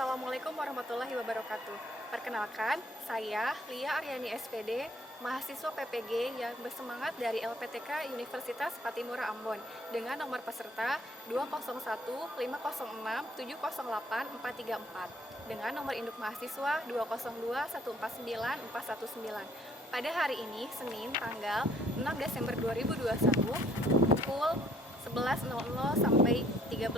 Assalamualaikum warahmatullahi wabarakatuh. Perkenalkan, saya Lia Aryani SPD, mahasiswa PPG yang bersemangat dari LPTK Universitas Patimura Ambon dengan nomor peserta 201-506-708-434 dengan nomor induk mahasiswa 202-149-419. Pada hari ini, Senin, tanggal 6 Desember 2021, pukul 11.00 sampai 13.00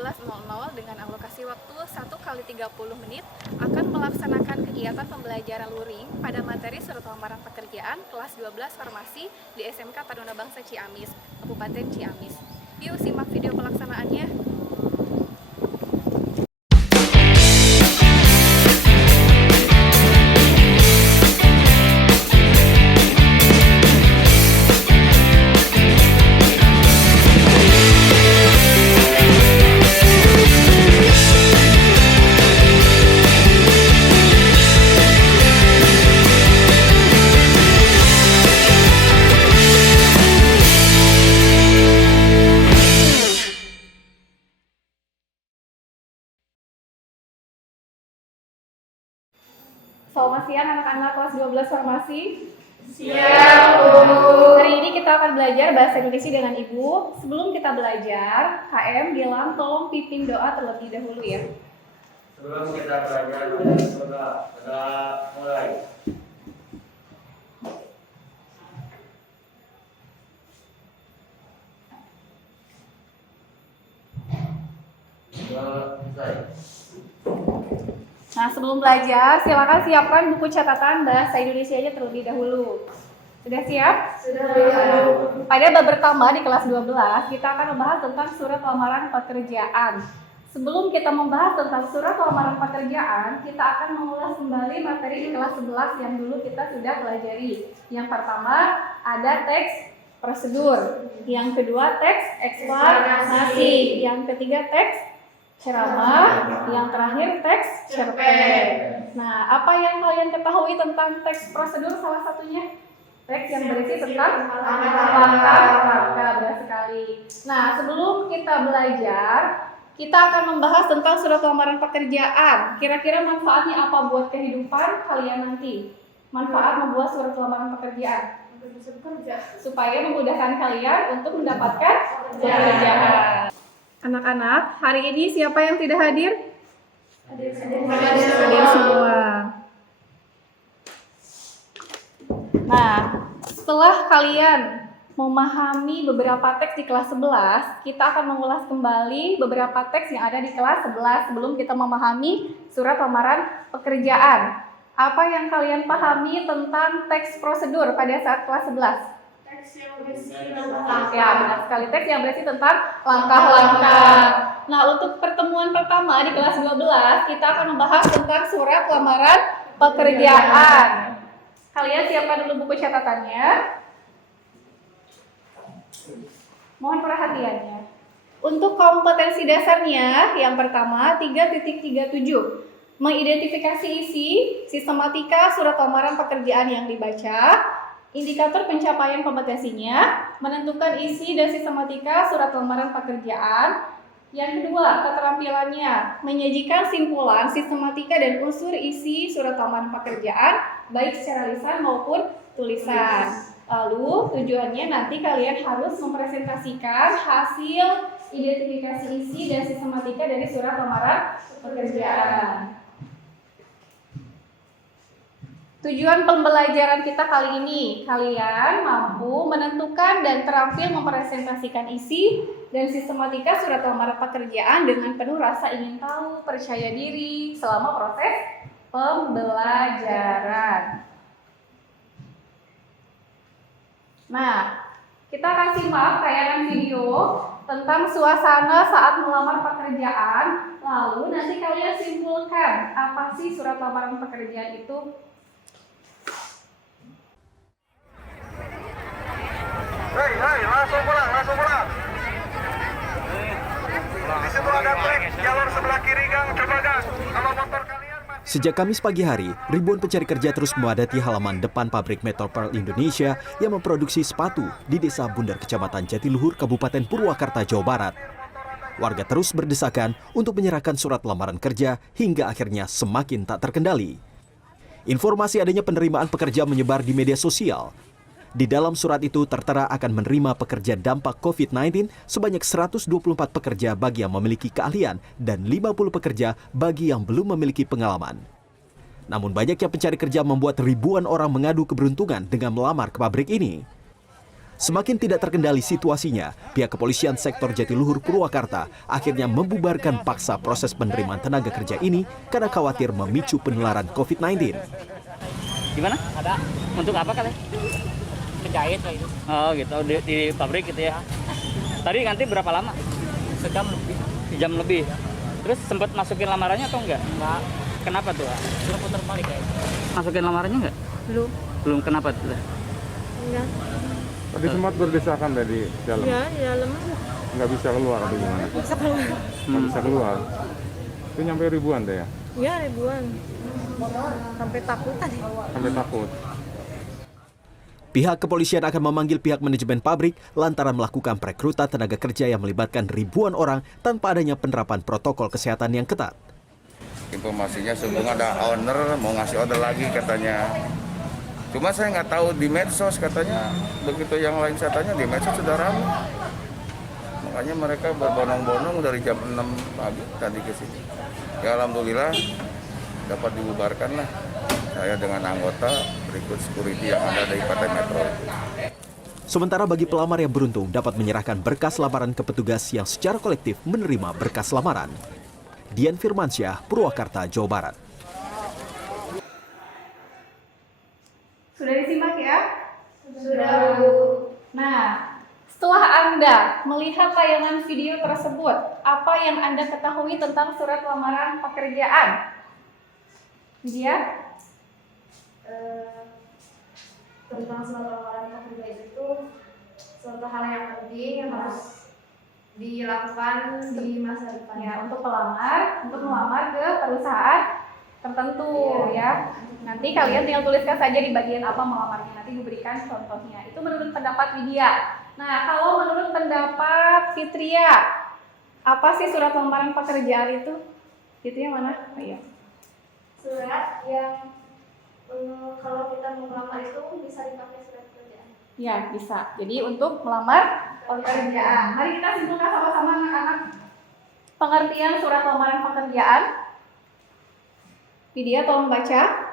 dengan alokasi waktu 1 kali 30 menit akan melaksanakan kegiatan pembelajaran luring pada materi surat lamaran pekerjaan kelas 12 farmasi di SMK Taruna Bangsa Ciamis, Kabupaten Ciamis. Yuk simak video pelaksanaannya. Selamat siang anak-anak kelas 12 farmasi. Siang, Bu. Hari ini kita akan belajar bahasa Indonesia dengan Ibu. Sebelum kita belajar, KM Gilang tolong pimpin doa terlebih dahulu ya. Sebelum kita belajar, kita mulai. Selesai. Nah, sebelum belajar, silakan siapkan buku catatan bahasa Indonesianya terlebih dahulu. Sudah siap? Sudah. Pada bab pertama di kelas 12, kita akan membahas tentang surat lamaran pekerjaan. Sebelum kita membahas tentang surat lamaran pekerjaan, kita akan mengulas kembali materi di kelas 11 yang dulu kita sudah pelajari. Yang pertama, ada teks prosedur. Yang kedua, teks eksplanasi. Yang ketiga, teks ceramah, yang terakhir teks cerpen. Nah, apa yang kalian ketahui tentang teks prosedur? Salah satunya teks yang berisi tentang langkah-langkah, benar sekali. Nah, sebelum kita belajar, kita akan membahas tentang surat lamaran pekerjaan. Kira-kira manfaatnya apa buat kehidupan kalian nanti? Manfaat membuat surat lamaran pekerjaan supaya memudahkan kalian untuk mendapatkan pekerjaan. Anak-anak, hari ini siapa yang tidak hadir? Hadir semua. Nah, setelah kalian memahami beberapa teks di kelas 11, kita akan mengulas kembali beberapa teks yang ada di kelas 11 sebelum kita memahami surat lamaran pekerjaan. Apa yang kalian pahami tentang teks prosedur pada saat kelas 11? Ya, benar sekali, teks yang berisi tentang langkah-langkah. Nah, untuk pertemuan pertama di kelas 12, kita akan membahas tentang surat lamaran pekerjaan. Kalian siapkan dulu buku catatannya. Mohon perhatiannya. Untuk kompetensi dasarnya, yang pertama 3.37. Mengidentifikasi isi, sistematika surat lamaran pekerjaan yang dibaca, indikator pencapaian kompetensinya, menentukan isi dan sistematika surat lamaran pekerjaan. Yang kedua, keterampilannya, menyajikan simpulan, sistematika dan unsur isi surat lamaran pekerjaan, baik secara lisan maupun tulisan. Lalu tujuannya nanti kalian harus mempresentasikan hasil identifikasi isi dan sistematika dari surat lamaran pekerjaan. Tujuan pembelajaran kita kali ini, kalian mampu menentukan dan terampil mempresentasikan isi dan sistematika surat lamaran pekerjaan dengan penuh rasa ingin tahu, percaya diri selama proses pembelajaran. Nah, kita akan simak tayangan video tentang suasana saat melamar pekerjaan. Lalu nanti kalian simpulkan apa sih surat lamaran pekerjaan itu. Hei, langsung pulang. Di situ ada trek, jalur sebelah kiri gang, coba gas. Kalau motor kalian masih... Sejak Kamis pagi hari, ribuan pencari kerja terus memadati halaman depan pabrik Metal Pearl Indonesia yang memproduksi sepatu di Desa Bundar, Kecamatan Jatiluhur, Kabupaten Purwakarta, Jawa Barat. Warga terus berdesakan untuk menyerahkan surat lamaran kerja hingga akhirnya semakin tak terkendali. Informasi adanya penerimaan pekerja menyebar di media sosial. Di dalam surat itu tertera akan menerima pekerja dampak COVID-19 sebanyak 124 pekerja bagi yang memiliki keahlian dan 50 pekerja bagi yang belum memiliki pengalaman. Namun banyaknya pencari kerja membuat ribuan orang mengadu keberuntungan dengan melamar ke pabrik ini. Semakin tidak terkendali situasinya, pihak kepolisian sektor Jatiluhur Purwakarta akhirnya membubarkan paksa proses penerimaan tenaga kerja ini karena khawatir memicu penularan COVID-19. Gimana? Ada. Untuk apa kalian? Penjahit lah itu. Oh gitu, di pabrik gitu ya. Tadi nanti berapa lama? Sejam lebih. Sejam lebih. Terus sempat masukin lamarannya atau enggak? Enggak. Kenapa tuh? Sudah putar balik ya. Masukin lamarannya enggak? Belum. Belum, kenapa tuh? Enggak. Tadi sempat berdesakan dari dalam. Ya, di dalam. Nggak bisa keluar atau gimana? Bisa keluar. Nggak bisa keluar. Itu nyampe ribuan deh ya? Ya, ribuan. Sampai takut tadi. Sampai takut. Pihak kepolisian akan memanggil pihak manajemen pabrik lantaran melakukan perekrutan tenaga kerja yang melibatkan ribuan orang tanpa adanya penerapan protokol kesehatan yang ketat. Informasinya sebelum ada owner mau ngasih order lagi katanya. Cuma saya nggak tahu di medsos katanya, begitu yang lain saya tanya di medsos sudah ramai. Makanya mereka berbondong-bondong dari jam 6 pagi tadi ke sini. Ya alhamdulillah dapat dibubarkan lah. Saya dengan anggota berikut security yang ada dari Partai Metro. Sementara bagi pelamar yang beruntung dapat menyerahkan berkas lamaran ke petugas yang secara kolektif menerima berkas lamaran. Dian Firmansyah, Purwakarta, Jawa Barat. Sudah disimak ya? Sudah, Bu. Nah, setelah Anda melihat tayangan video tersebut, apa yang Anda ketahui tentang surat lamaran pekerjaan? Dia? Tentang surat lamaran pekerja itu suatu hal yang penting yang harus dilakukan di masa depan. Ya, untuk melamar ke perusahaan tertentu ya. Nanti kalian tinggal tuliskan saja di bagian apa melamarnya. Nanti diberikan contohnya. Itu menurut pendapat Widya. Nah, kalau menurut pendapat Fitria, apa sih surat lamaran pekerjaan itu? Itu yang mana? Oh, iya. Surat yang kalau kita mau melamar itu bisa dipakai surat pekerjaan. Ya, bisa. Jadi untuk melamar pekerjaan. Mari kita simpulkan sama-sama anak-anak pengertian surat lamaran pekerjaan. Widya tolong baca.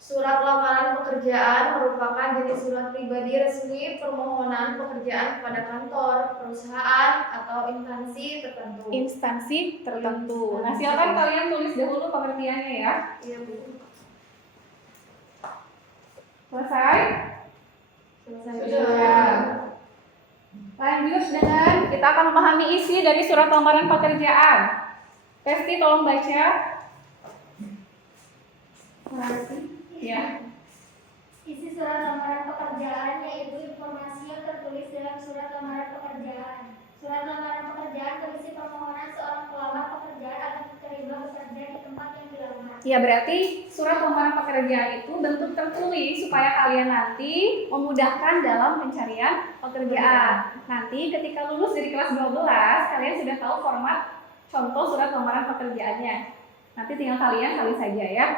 Surat lamaran pekerjaan merupakan jenis surat pribadi resmi permohonan pekerjaan kepada kantor, perusahaan, atau instansi tertentu. Instansi tertentu. Nah, silakan kalian tulis dahulu pengertiannya ya. Iya, Bu. Selesai? Sudah. Lanjut dengan kita akan memahami isi dari surat lamaran pekerjaan. Testi tolong baca. Ya. Isi surat lamaran pekerjaan yaitu informasi yang tertulis dalam surat lamaran pekerjaan. Surat lamaran pekerjaan berisi permohonan seorang pelamar pekerjaan agar diterima bekerja di tempat yang dilamar. Ya, berarti surat lamaran pekerjaan itu bentuk tertulis supaya kalian nanti memudahkan dalam pencarian pekerjaan. Nanti ketika lulus dari kelas 12, kalian sudah tahu format contoh surat lamaran pekerjaannya. Nanti tinggal kalian kali saja ya.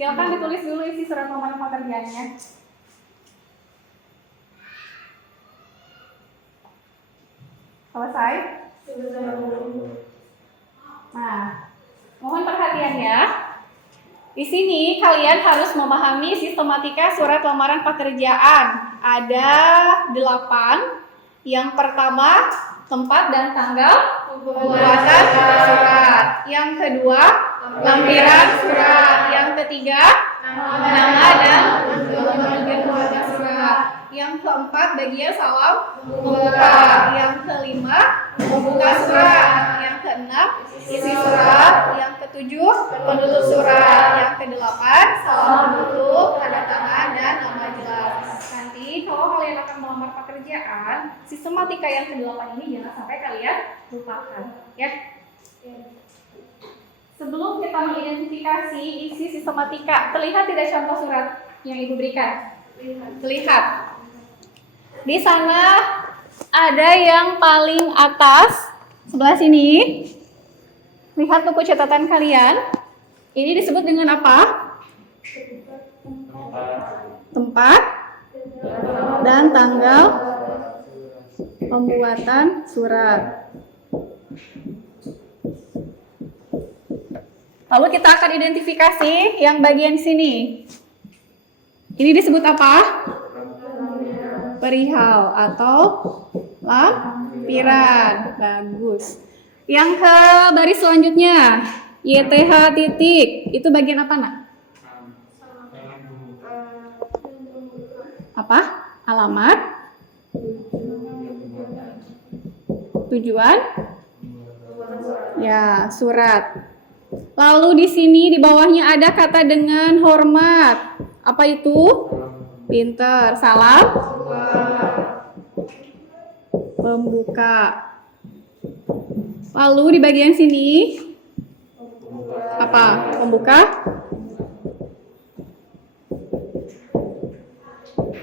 Silakan ditulis dulu isi surat lamaran pekerjaannya. Selesai? Nah, mohon perhatiannya. Di sini kalian harus memahami sistematika surat lamaran pekerjaan. Ada 8. Yang pertama, tempat dan tanggal pembuatan surat. Yang kedua, lampiran surat. Yang ketiga, nama dan bagian pembuatan surat. Yang keempat, bagian salam membuka. Yang kelima, membuka surat. Yang keenam, isi surat. Yang ketujuh, penutup surat. Yang kedelapan, salam menutup, tanda tangan dan nama jelas. Nanti kalau kalian akan melamar pekerjaan, sistematika yang ke-8 ini jangan sampai kalian lupakan, ya. Sebelum kita mengidentifikasi isi sistematika, terlihat tidak contoh surat yang Ibu berikan? Terlihat. Di sana ada yang paling atas Sebelah sini, lihat buku catatan kalian. Ini disebut dengan apa? Tempat dan tanggal pembuatan surat. Lalu kita akan identifikasi yang bagian sini. Ini disebut apa? Perihal atau lampiran. Bagus. Yang ke baris selanjutnya, YTH titik. Itu bagian apa, Nak? Apa? Alamat? Tujuan? Ya, surat. Lalu di sini di bawahnya ada kata dengan hormat. Apa itu? Pinter. Salam pembuka. Lalu di bagian sini apa? Pembuka.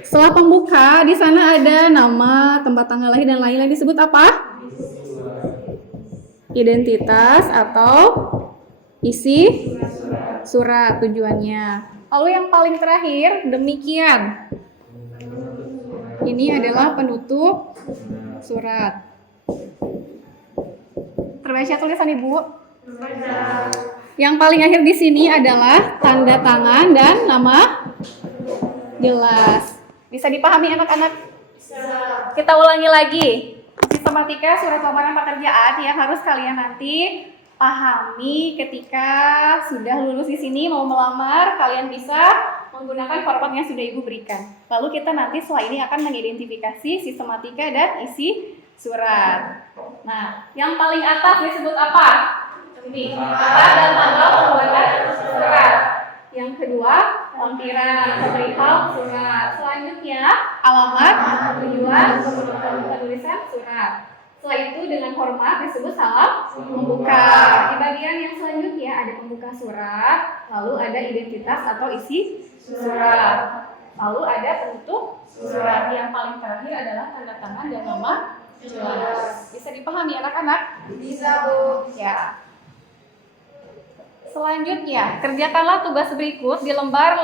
Setelah pembuka, di sana ada nama, tempat tanggal lahir dan lain-lain, disebut apa? Identitas atau isi surat tujuannya. Lalu yang paling terakhir, demikian. Ini adalah penutup surat. Terbaca tulisan Ibu? Yang paling akhir di sini adalah tanda tangan dan nama jelas. Bisa dipahami anak-anak? Kita ulangi lagi. Sistematika surat lamaran pekerjaan yang harus kalian nanti pahami ketika sudah lulus di sini mau melamar, kalian bisa menggunakan format yang sudah Ibu berikan. Lalu kita nanti setelah ini akan mengidentifikasi sistematika dan isi surat. Nah, yang paling atas disebut apa? Ini, tempat dan tanggal pembuatan surat. Yang kedua, lampiran perihal surat. Selanjutnya, alamat, tujuan, penulisan surat. Setelah itu dengan hormat disebut salam pembuka. Di bagian yang selanjutnya ada pembuka surat, lalu ada identitas atau isi surat, lalu ada penutup surat. Yang paling terakhir adalah tanda tangan dan nama jelas. Bisa dipahami anak-anak? Bisa, Bu. Ya. Selanjutnya, kerjakanlah tugas berikut di lembar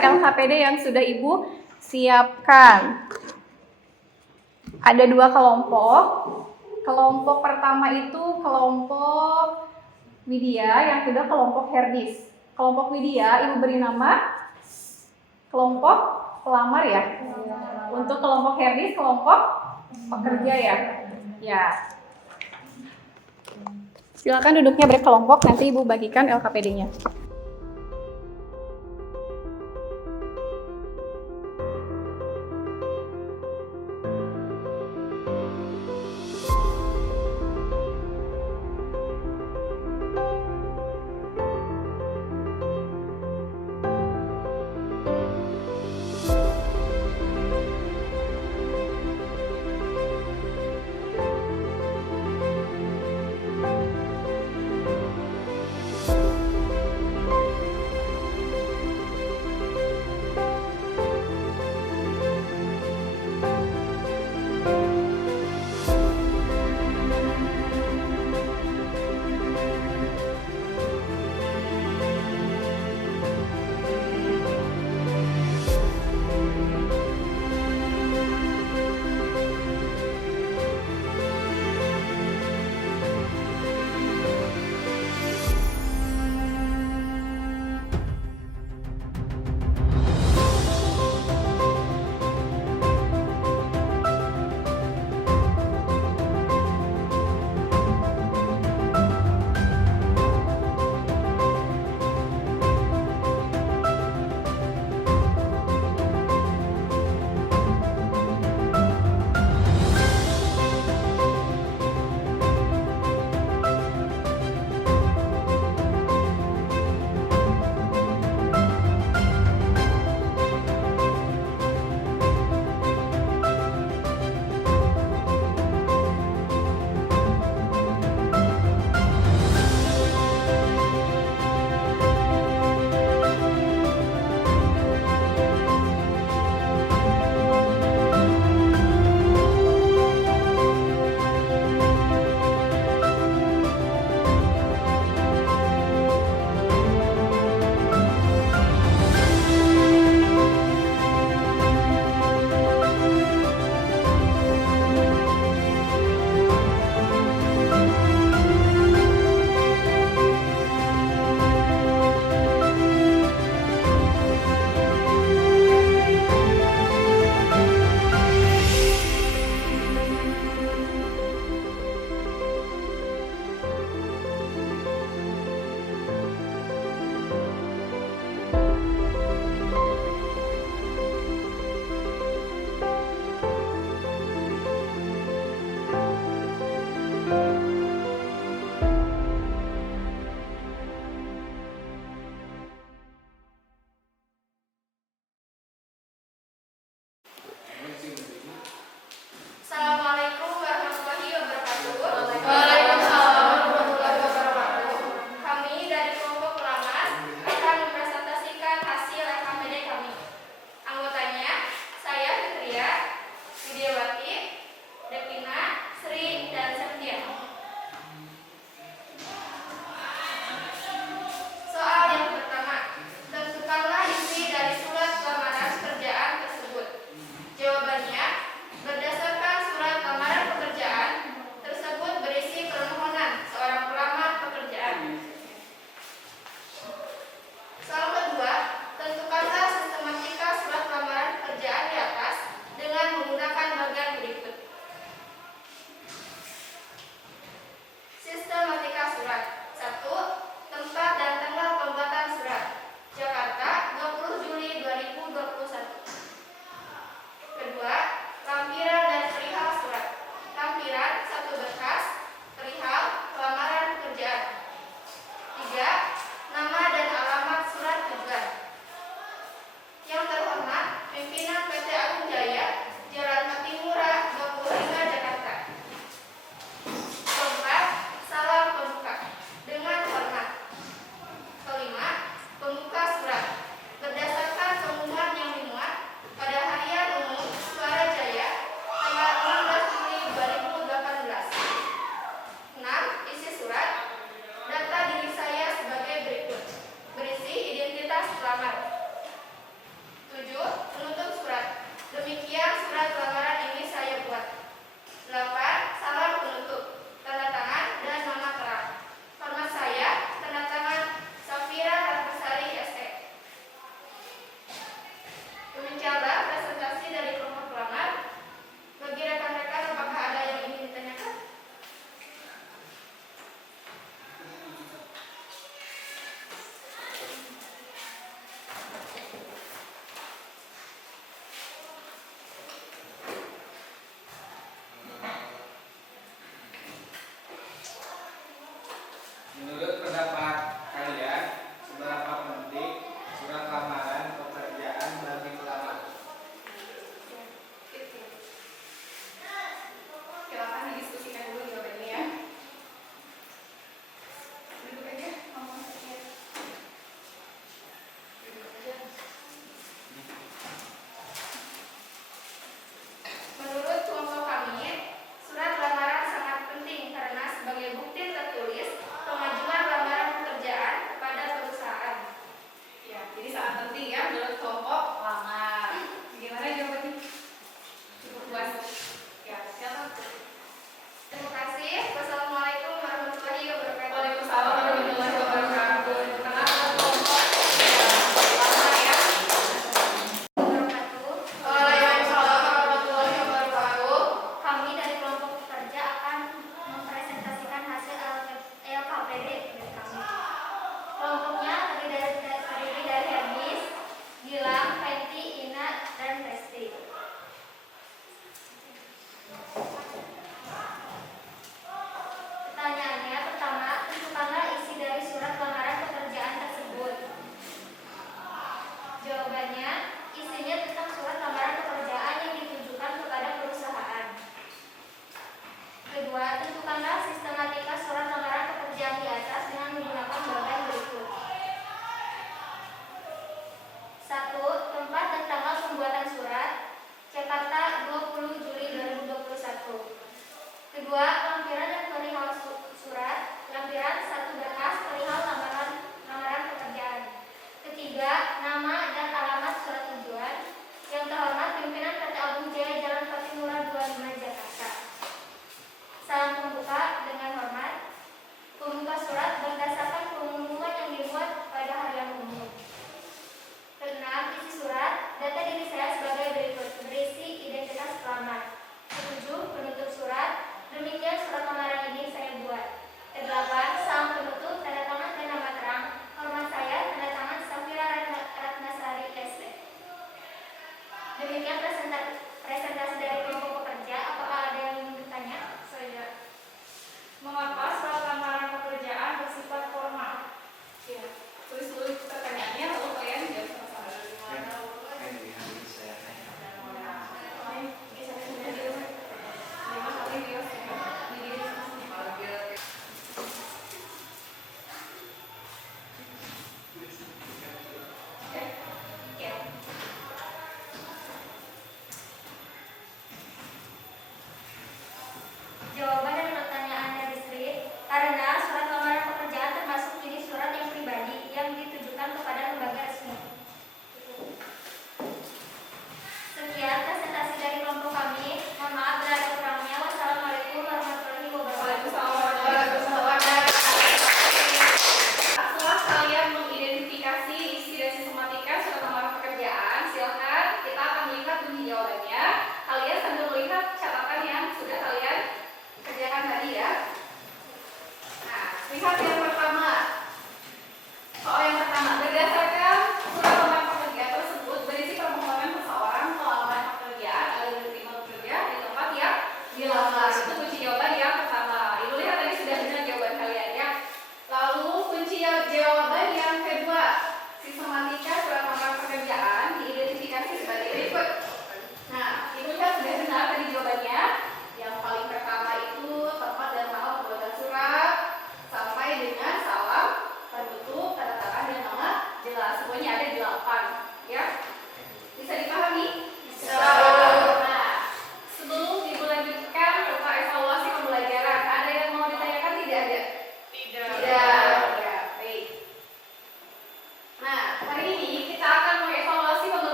LKPD yang sudah Ibu siapkan. Ada 2 kelompok. Kelompok pertama itu kelompok Widya, yang kedua kelompok Herdis. Kelompok Widya Ibu beri nama kelompok pelamar ya. Untuk kelompok Herdis kelompok pekerja ya. Ya. Silakan duduknya berkelompok, nanti Ibu bagikan LKPD-nya.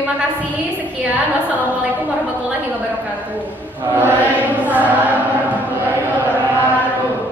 Terima kasih, sekian. Wassalamualaikum warahmatullahi wabarakatuh.